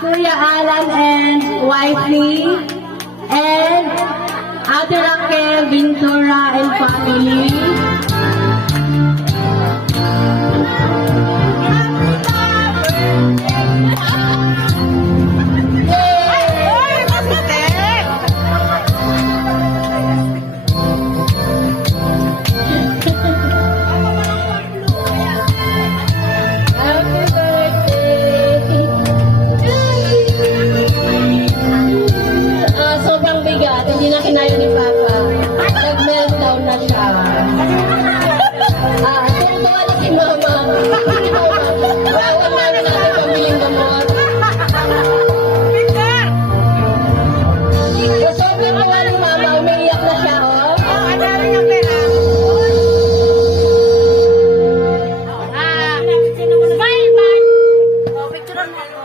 Kuya Alan and wifey, and Ate Raquel, Ventura and family. Hindi na kinaya ni Papa. Nag-meltdown na siya. Tuwa na si Mama. Wawan namin natin pambiling gamot. Sobrang tuwa ni Mama. Umiiyak na siya, oh. Ano rin yung pera? Smile, man! Picture mo ako.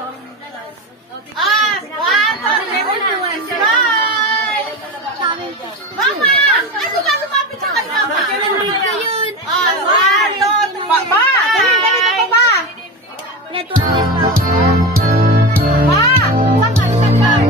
Mama! Ano ba lumapit sa kanya? Nandito yun. Ba! Ganito pa ba?